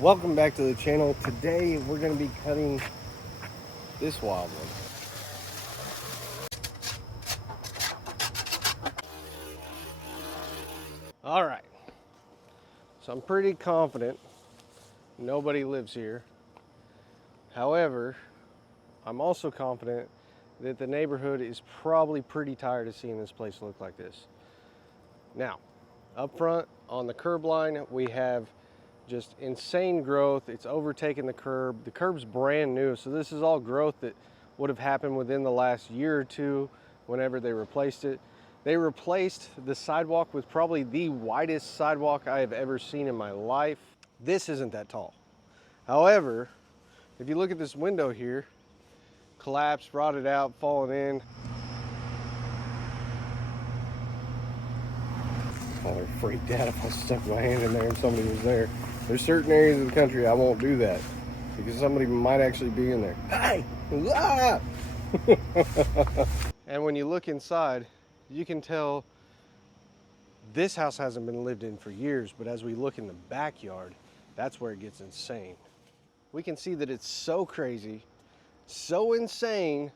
Welcome back to the channel. Today we're going to be cutting this wildwood. All right, so I'm pretty confident nobody lives here. However, I'm also confident that the neighborhood is probably pretty tired of seeing this place look like this. Now, up front on the curb line, we have just insane growth. It's overtaken the curb. The curb's brand new, so this is all growth that would have happened within the last year or two whenever they replaced it. They replaced the sidewalk with probably the widest sidewalk I have ever seen in my life. This isn't that tall. However, if you look at this window here, collapsed, rotted out, fallen in. Oh, they're freaked out if I stuck my hand in there and somebody was there. There's certain areas of the country I won't do that because somebody might actually be in there. Hey! Ah! And when you look inside, you can tell this house hasn't been lived in for years, but as we look in the backyard, that's where it gets insane. We can see that it's so crazy, so insane,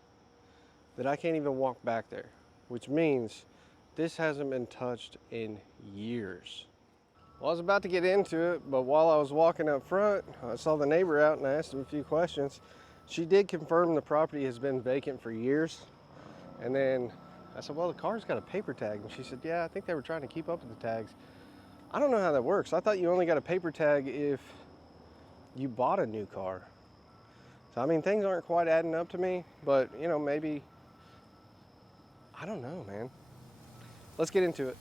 that I can't even walk back there, which means this hasn't been touched in years. Well, I was about to get into it, but while I was walking up front, I saw the neighbor out and I asked him a few questions. She did confirm the property has been vacant for years. And then I said, well, the car's got a paper tag. And she said, yeah, I think they were trying to keep up with the tags. I don't know how that works. I thought you only got a paper tag if you bought a new car. So, I mean, things aren't quite adding up to me, but, you know, maybe, I don't know, man. Let's get into it.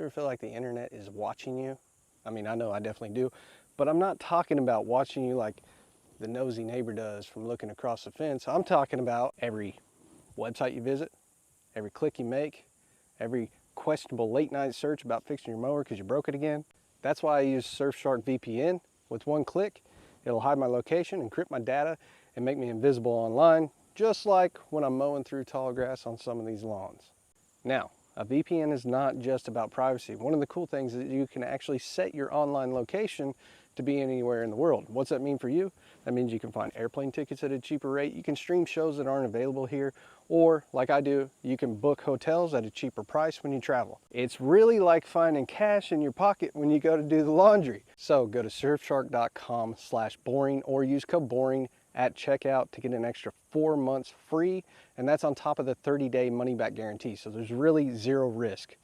ever feel like the internet is watching you? I mean, I know I definitely do, but I'm not talking about watching you like the nosy neighbor does from looking across the fence. I'm talking about every website you visit, every click you make, every questionable late night search about fixing your mower because you broke it again. That's why I use Surfshark VPN. With one click, it'll hide my location, encrypt my data, and make me invisible online, just like when I'm mowing through tall grass on some of these lawns. Now, a VPN is not just about privacy. One of the cool things is that you can actually set your online location to be anywhere in the world. What's that mean for you? That means you can find airplane tickets at a cheaper rate, you can stream shows that aren't available here, or like I do, you can book hotels at a cheaper price when you travel. It's really like finding cash in your pocket when you go to do the laundry. So go to surfshark.com/boring or use code BORING at checkout to get an extra 4 months free, and that's on top of the 30-day money-back guarantee, so there's really zero risk.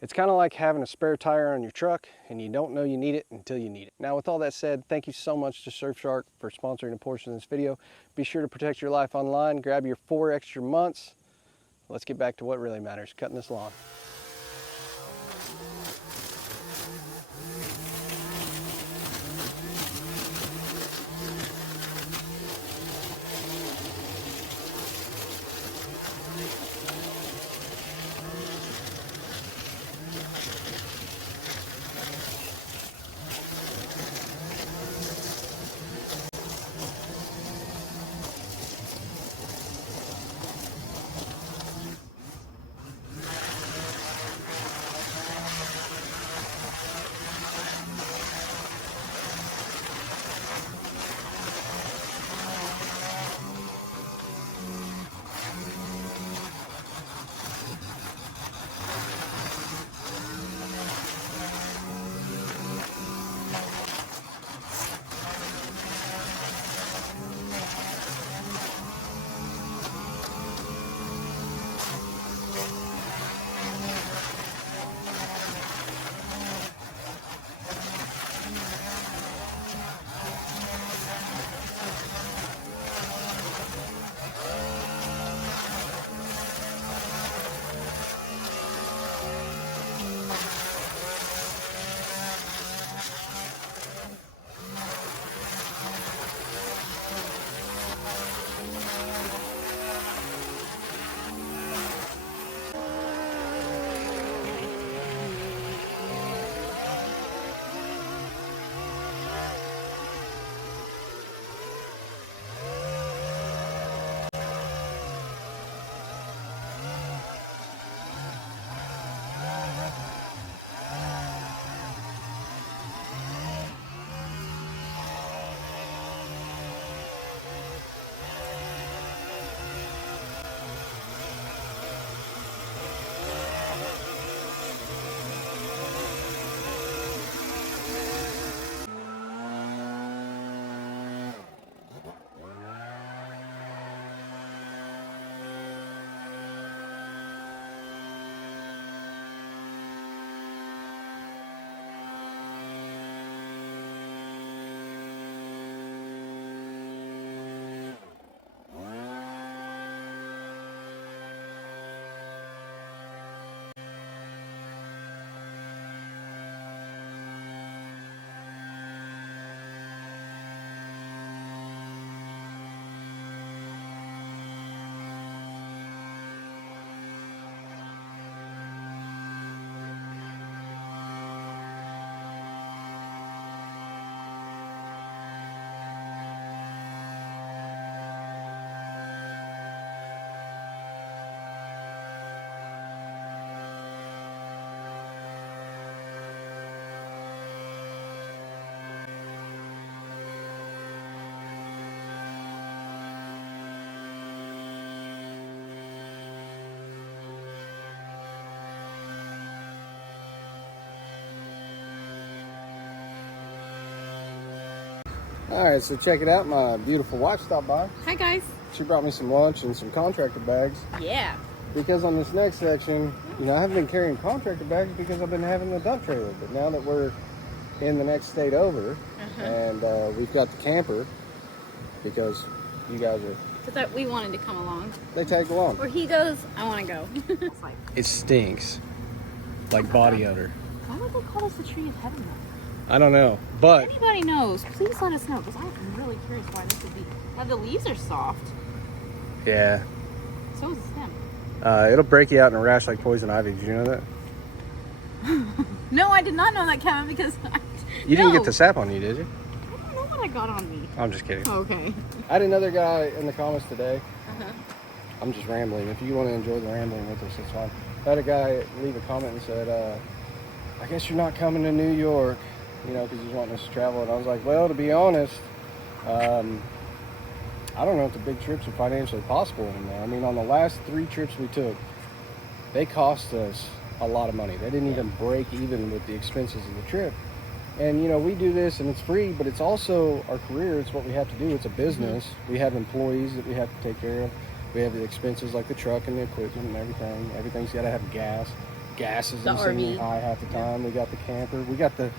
It's kind of like having a spare tire on your truck and you don't know you need it until you need it. Now, with all that said, thank you so much to Surfshark for sponsoring a portion of this video. Be sure to protect your life online, grab your 4 extra months. Let's get back to what really matters, cutting this lawn. All right, so check it out. My beautiful wife stopped by. Hi, guys. She brought me some lunch and some contractor bags. Yeah. Because on this next section, you know, I haven't been carrying contractor bags because I've been having the dump trailer. But now that we're in the next state over, and we've got the camper, because you guys are... Because we wanted to come along. They tagged along. Where he goes, I want to go. It stinks. like body odor. Why would they call this the tree of heaven though? I don't know, but If anybody knows, please let us know, because I'm really curious why this would be. Now the leaves are soft. yeah, So is the stem. it'll break you out in a rash like poison ivy. Did you know that? No, I did not know that, Kevin, because You didn't get the sap on you, did you? I don't know what I got on me. I'm just kidding. Okay. I had another guy in the comments today. Uh-huh. I'm just rambling. If you want to enjoy the rambling with us, it's fine. I had a guy leave a comment and said, I guess you're not coming to New York, you know, because he's wanting us to travel. And I was like, well, to be honest, I don't know if the big trips are financially possible anymore. I mean, on the last 3 trips we took, they cost us a lot of money. They didn't even break even with the expenses of the trip. And, you know, we do this and it's free, but it's also our career. It's what we have to do. It's a business. We have employees that we have to take care of. We have the expenses like the truck and the equipment and everything. Everything's got to have gas. Gas is insanely high half the time. We got the camper. We got the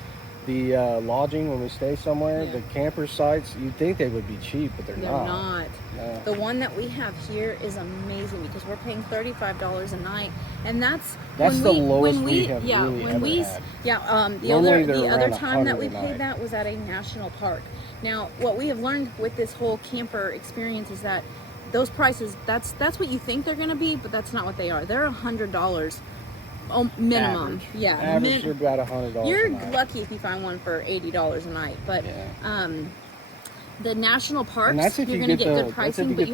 lodging when we stay somewhere. The camper sites, you'd think they would be cheap, but they're not. No. The one that we have here is amazing because we're paying $35 a night, and that's the lowest we have really ever had. The other time that we paid that was at a national park. Now, what we have learned with this whole camper experience is that those prices, that's what you think they're going to be, but that's not what they are. They're $100 minimum. Average are about $100. You're lucky if you find one for $80 a night, but the national parks, you're going to get good pricing, but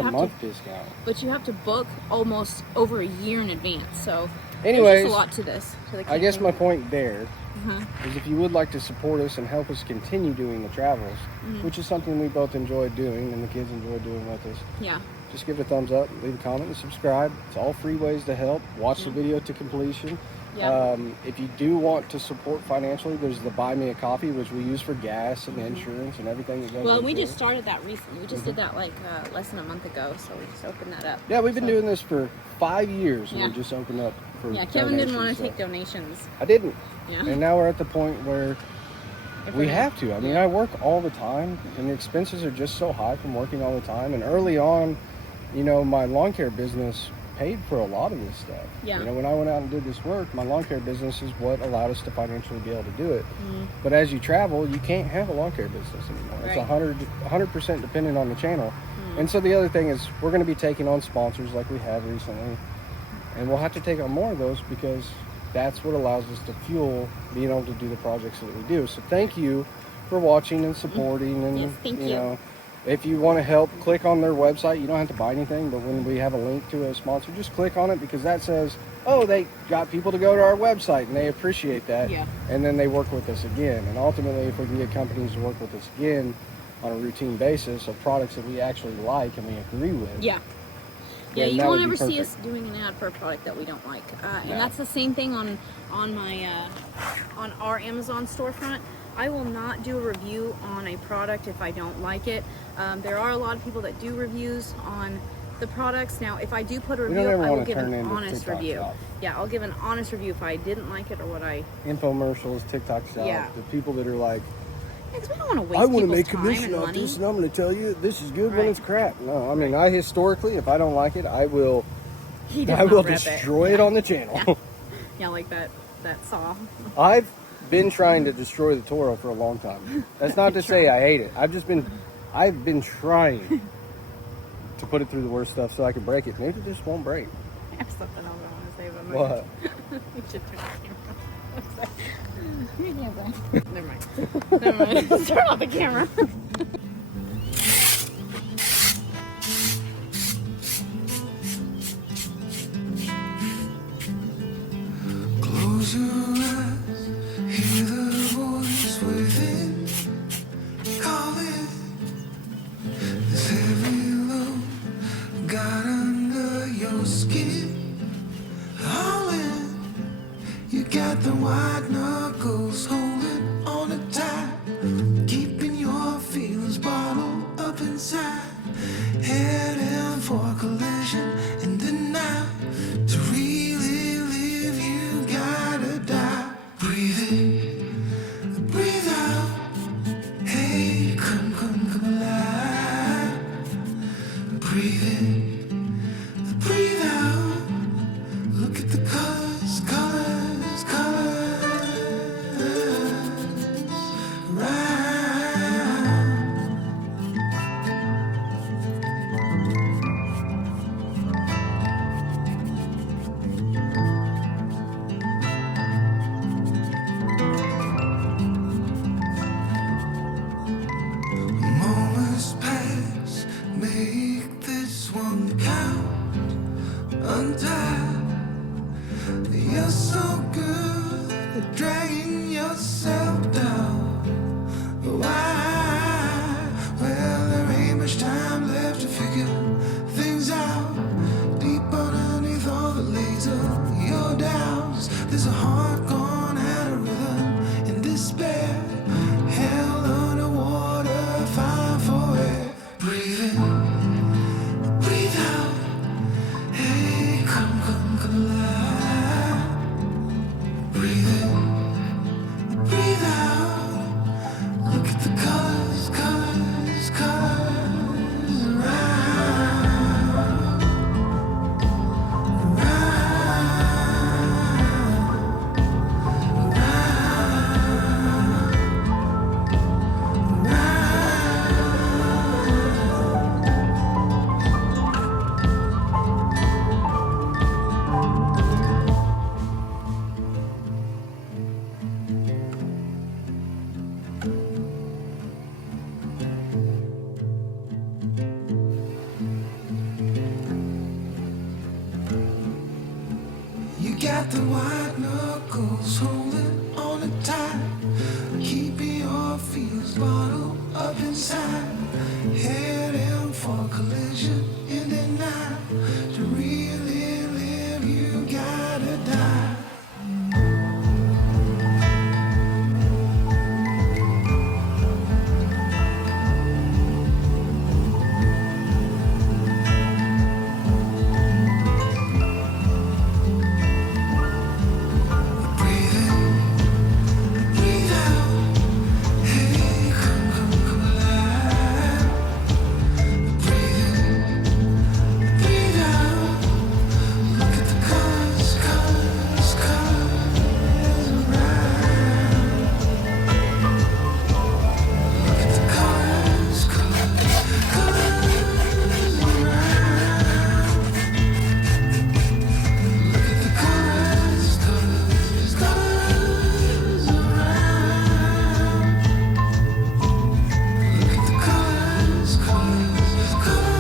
you have to book almost over a year in advance. So anyways, there's just a lot to this. I guess my point there is if you would like to support us and help us continue doing the travels, which is something we both enjoy doing and the kids enjoy doing with us. Yeah. Just give it a thumbs up, leave a comment, and subscribe. It's all free ways to help. Watch the video to completion. Yeah. If you do want to support financially, there's the Buy Me a Coffee, which we use for gas and insurance and everything that goes Well, into we it. just started that recently. We just did that like less than a month ago, so we just opened that up. Yeah, we've been doing this for 5 years, and we just opened up for Kevin didn't want to take donations. I didn't. Yeah. And now we're at the point where we have to. I mean, I work all the time, and the expenses are just so high from working all the time. And early on, you know, my lawn care business paid for a lot of this stuff. Yeah. You know, when I went out and did this work, my lawn care business is what allowed us to financially be able to do it. But as you travel, you can't have a lawn care business anymore. Right. It's 100% dependent on the channel. And so the other thing is we're going to be taking on sponsors like we have recently. And we'll have to take on more of those because that's what allows us to fuel being able to do the projects that we do. So thank you for watching and supporting. And yes, thank you. know, if you want to help, click on their website. You don't have to buy anything, but when we have a link to a sponsor, just click on it because that says, oh, they got people to go to our website, and they appreciate that. Yeah. And then they work with us again. And ultimately, if we can get companies to work with us again on a routine basis of products that we actually like and we agree with. Yeah. Yeah, then you that won't would be ever see perfect. us doing an ad for a product that we don't like. And that's the same thing on my on our Amazon storefront. I will not do a review on a product if I don't like it. There are a lot of people that do reviews on the products. Now, if I do put a review, I will give an honest review. Yeah, I'll give an honest review if I didn't like it or what I... Infomercials, TikTok shop, the people that are like, because we don't want to waste people's time and money. This, and I'm going to tell you this is good when it's crap. No, I mean, I historically, if I don't like it, I will destroy it on the channel. Yeah, like that saw. I've been trying to destroy the Toro for a long time. That's not to say I hate it. I've been trying to put it through the worst stuff so I can break it. Maybe this won't break. I have something else I want to say about what? We should turn the camera. Never mind. Never mind. Let's turn off the camera. Close your eyes, hear the voice within, calling. This heavy load got under your skin, howling. You got the white knuckles holding on it tight, keeping your feelings bottled up inside, heading for collision in the night. To really live, you gotta die. Breathe in, breathe out. Hey, come alive. Breathe in, breathe out. Look at the colors, colors, colors. dragging yourself down. Why? Well, there ain't much time left to figure things out. Deep underneath all the layers of your doubts, there's a heart gone out of rhythm in despair. Hell underwater, fine for air. Breathe in, breathe out. Hey, come alive. Breathe in, breathe out. Look at the colors, colors, colors around, You got the white knuckles holding on it tight, keeping your fears bottled up inside. Heading for collision in the night. To really live, you gotta die. Breathe in, breathe out. Hey, come alive. Breathe in, breathe out. Look at the colors, colors, colors around. Look at the colors, colors, colors around. Look at the colors, colors, colors around. Look at the colors, colors, colors around.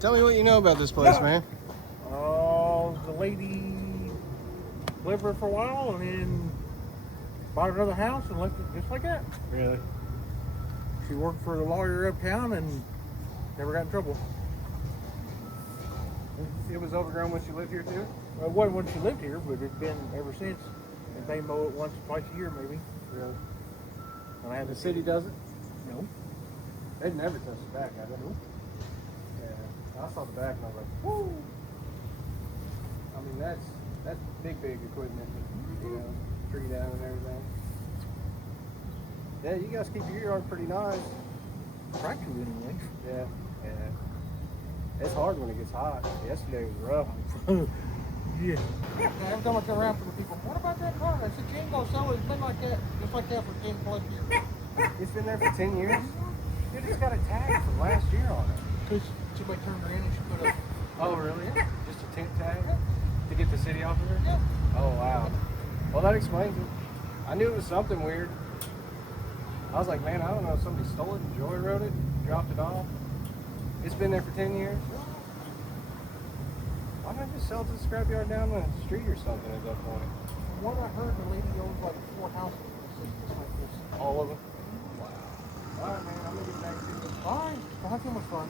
Tell me what you know about this place, man. The lady lived there for a while and then bought another house and left it just like that. Really? She worked for the lawyer uptown and never got in trouble. It was overgrown when she lived here too? Well, it wasn't when she lived here, but it's been ever since. And they mow it once or twice a year, maybe. Really? And I have The city does it? No. They've never touched it back, have they? No. Yeah. I saw the back and I was like, woo! I mean, that's big equipment, you know, tree down and everything. Yeah, you guys keep your yard pretty nice. Try to anyway. Yeah, yeah. It's hard when it gets hot. Yesterday was rough. Yeah. Every time I come around to the people, what about that car? I said, you ain't gonna sell it. It's been like that, just like that for 10 plus years. It's been there for 10 years. Dude, it's got a tag from last year on it. Because somebody turned her in and she put a... Oh, really? Just a tent tag? To get the city off of her? Yeah. Oh, wow. Well, that explains it. I knew it was something weird. I was like, man, I don't know if somebody stole it and joyrode it, dropped it off. It's been there for 10 years. Why not just sell it to the scrapyard down the street or something at that point? From what I heard, the lady owns like 4 houses in the city just like this. All of them? Wow. All right, man, I'm going to get back to you. All right. Well, have too much fun.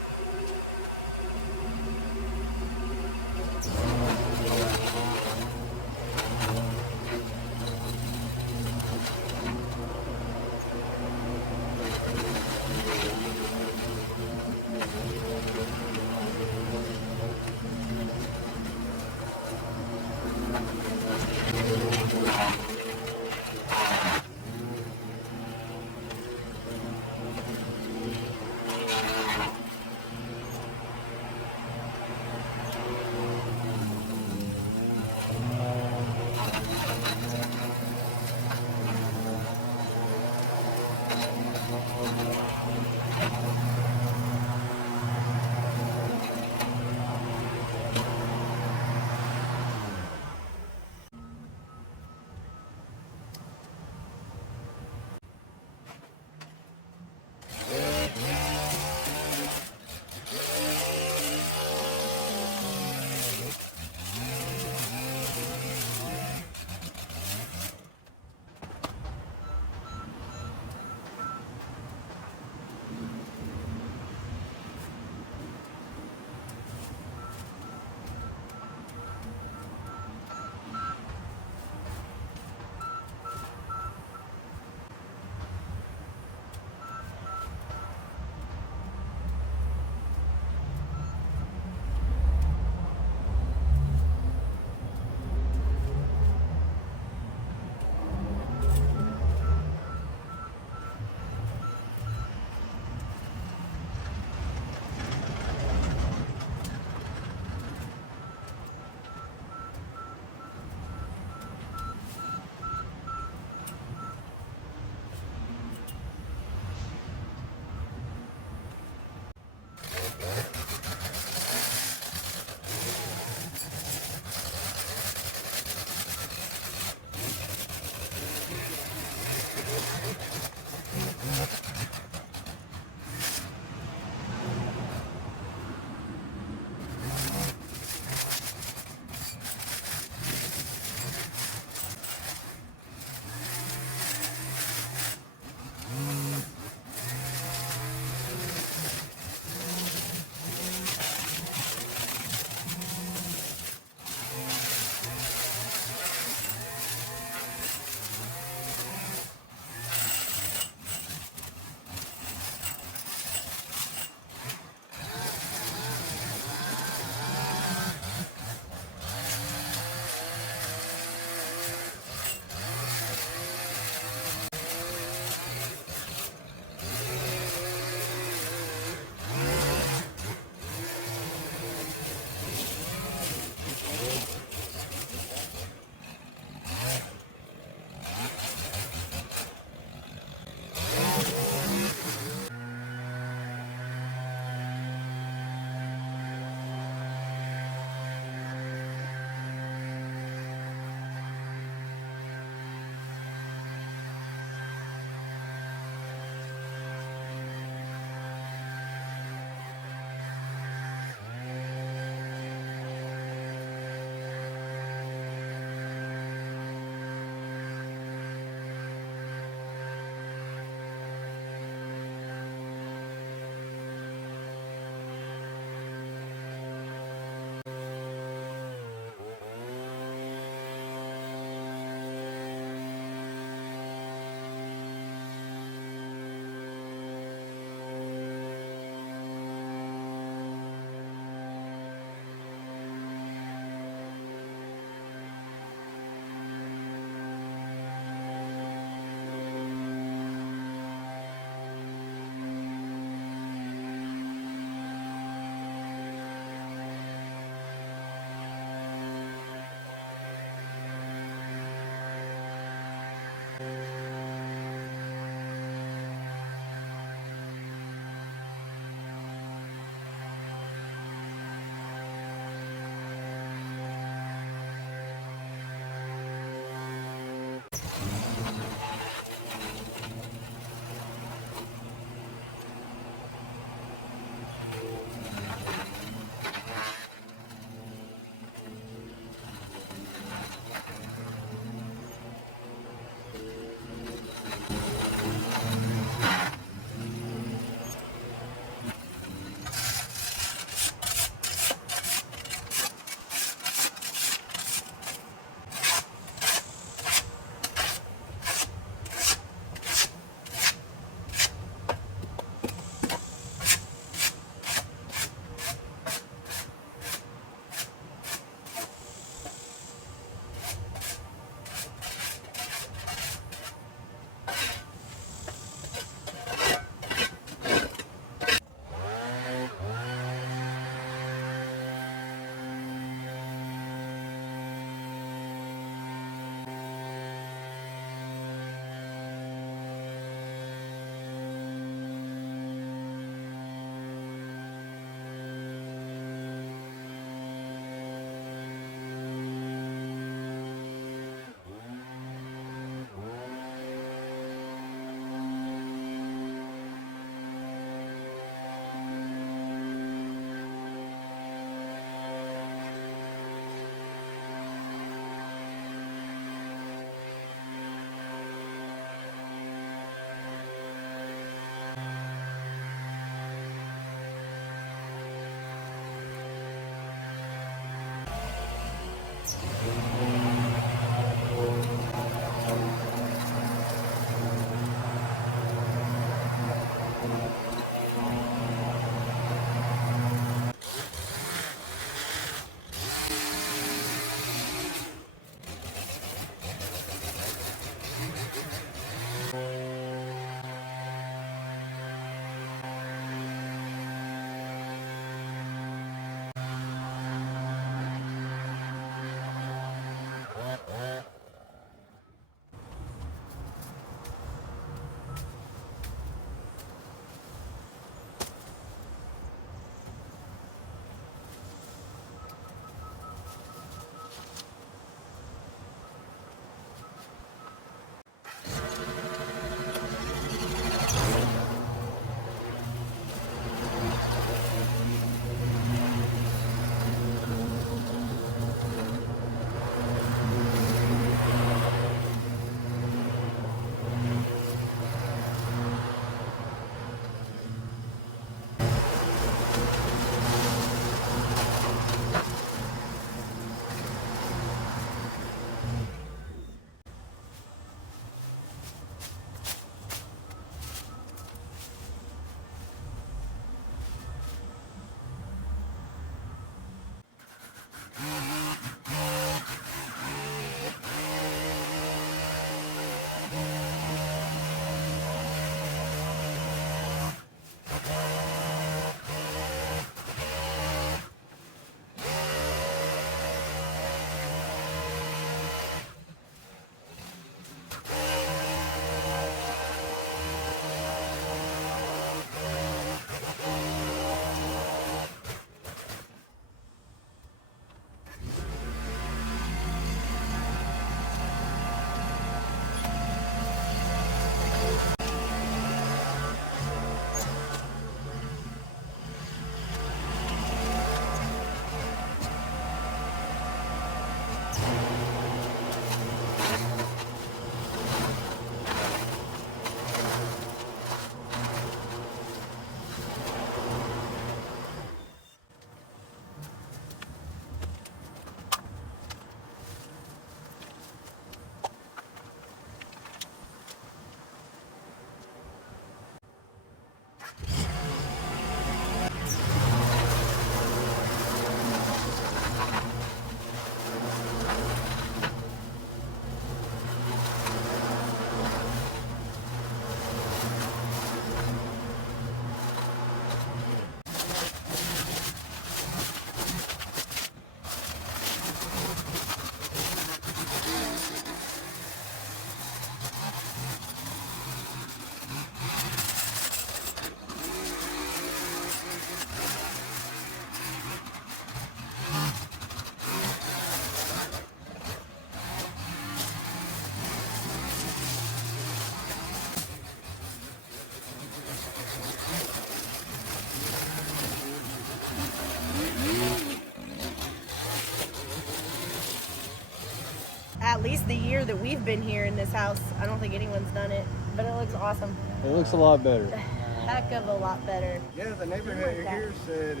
at least the year that we've been here in this house. I don't think anyone's done it, but it looks awesome. It looks a lot better. Heck of a lot better. Yeah, the neighbor here said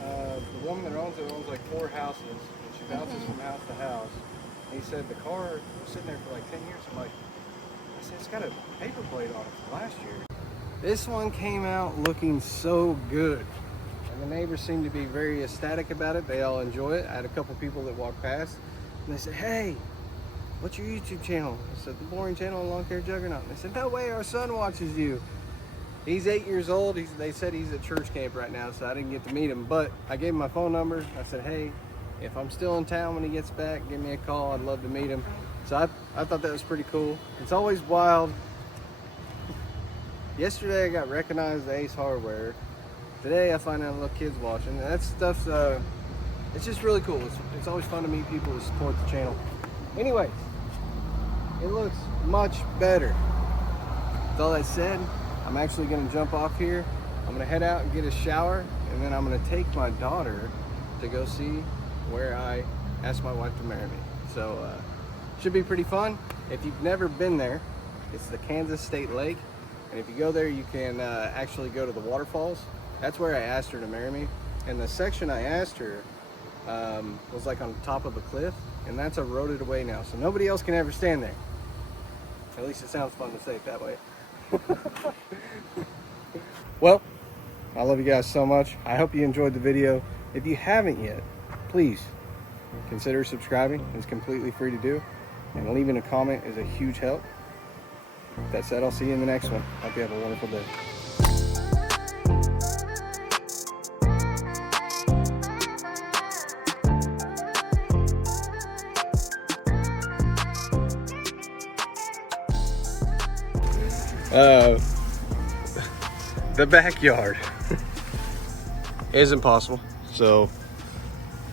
the woman that owns it owns like 4 houses, and she bounces from house to house. And he said the car was sitting there for like 10 years. I'm like, I said, it's got a paper plate on it from last year. This one came out looking so good. And the neighbors seemed to be very ecstatic about it. They all enjoy it. I had a couple people that walked past, and they said, hey, what's your YouTube channel? I said, The Boring Channel and Lawn Care Juggernaut. And they said, no way, our son watches you. He's 8 years old. They said he's at church camp right now, so I didn't get to meet him. But I gave him my phone number. I said, hey, if I'm still in town when he gets back, give me a call. I'd love to meet him. So I thought that was pretty cool. It's always wild. Yesterday I got recognized at Ace Hardware. Today I find out little kids watching. That stuff's, it's just really cool. It's always fun to meet people who support the channel. Anyways, it looks much better. With all that said, I'm actually gonna jump off here. I'm gonna head out and get a shower, and then I'm gonna take my daughter to go see where I asked my wife to marry me. So, should be pretty fun. If you've never been there, it's the Kansas State Lake. And if you go there, you can actually go to the waterfalls. That's where I asked her to marry me. And the section I asked her was like on top of a cliff, and that's eroded away now. So nobody else can ever stand there. At least it sounds fun to say it that way. Well, I love you guys so much. I hope you enjoyed the video. If you haven't yet, please consider subscribing. It's completely free to do. And leaving a comment is a huge help. With that said, I'll see you in the next one. Hope you have a wonderful day. The backyard is impossible, so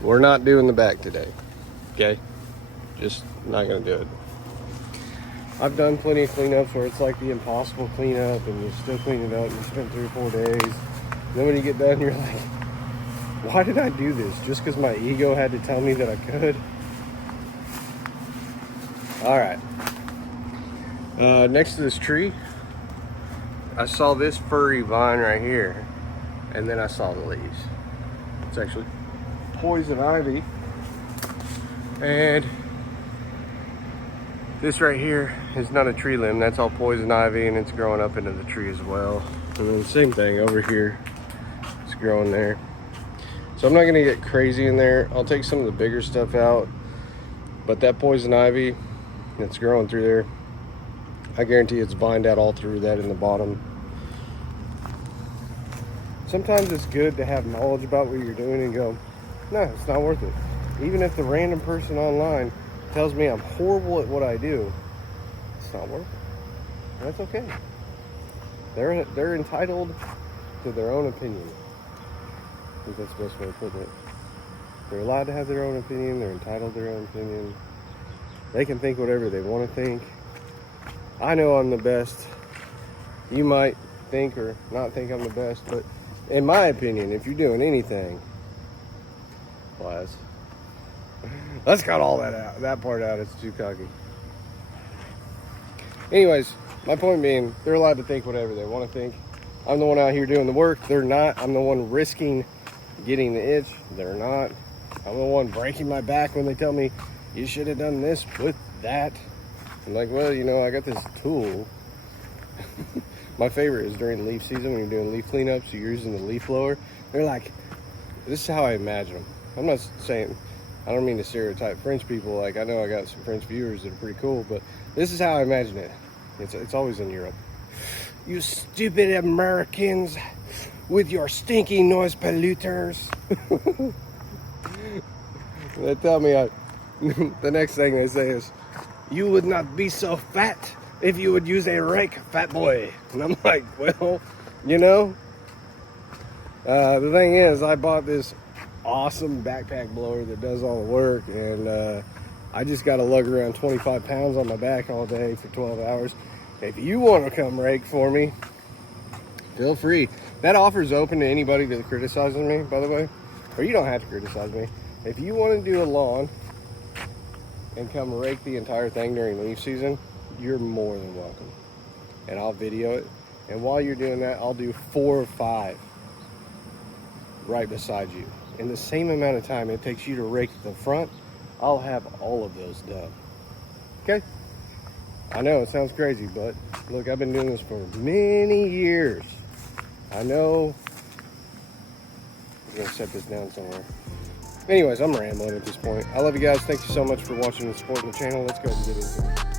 we're not doing the back today. Okay, just not gonna do it. I've done plenty of cleanups where it's like the impossible cleanup, and you still clean it up, and you spend 3 or 4 days. Then when you get done, you're like, why did I do this? Just because my ego had to tell me that I could? All right. Next to this tree, I saw this furry vine right here, and then I saw the leaves. It's actually poison ivy, and this right here is not a tree limb. That's all poison ivy, and it's growing up into the tree as well. And then the same thing over here, it's growing there. So I'm not gonna get crazy in there. I'll take some of the bigger stuff out, but that poison ivy that's growing through there, I guarantee it's vined out all through that in the bottom. Sometimes it's good to have knowledge about what you're doing and go, no, it's not worth it. Even if the random person online tells me I'm horrible at what I do, it's not worth it. That's okay. They're entitled to their own opinion. I think that's the best way to put it. They're allowed to have their own opinion. They're entitled to their own opinion. They can think whatever they want to think. I know I'm the best. You might think or not think I'm the best, but in my opinion, if you're doing anything, let's cut all that out. That part out, it's too cocky. Anyways, my point being, they're allowed to think whatever they want to think. I'm the one out here doing the work. They're not. I'm the one risking getting the itch. They're not. I'm the one breaking my back when they tell me, you should have done this with that. I'm like, well, you know, I got this tool. My favorite is during leaf season when you're doing leaf cleanups, you're using the leaf blower. They're like, this is how I imagine them. I'm not saying, I don't mean to stereotype French people. Like, I know I got some French viewers that are pretty cool, but this is how I imagine it. It's always in Europe. You stupid Americans with your stinky noise polluters. They tell me, the next thing they say is, you would not be so fat if you would use a rake, fat boy. And I'm like, well, you know, the thing is, I bought this awesome backpack blower that does all the work, and I just got to lug around 25 pounds on my back all day for 12 hours. If you want to come rake for me, feel free. That offer's open to anybody that criticizes me, by the way. Or you don't have to criticize me. If you want to do a lawn and come rake the entire thing during leaf season, you're more than welcome. And I'll video it. And while you're doing that, I'll do 4 or 5 right beside you. In the same amount of time it takes you to rake the front, I'll have all of those done. Okay? I know it sounds crazy, but look, I've been doing this for many years. I know. I'm gonna set this down somewhere. Anyways, I'm rambling at this point. I love you guys. Thank you so much for watching and supporting the channel. Let's go ahead and get into it.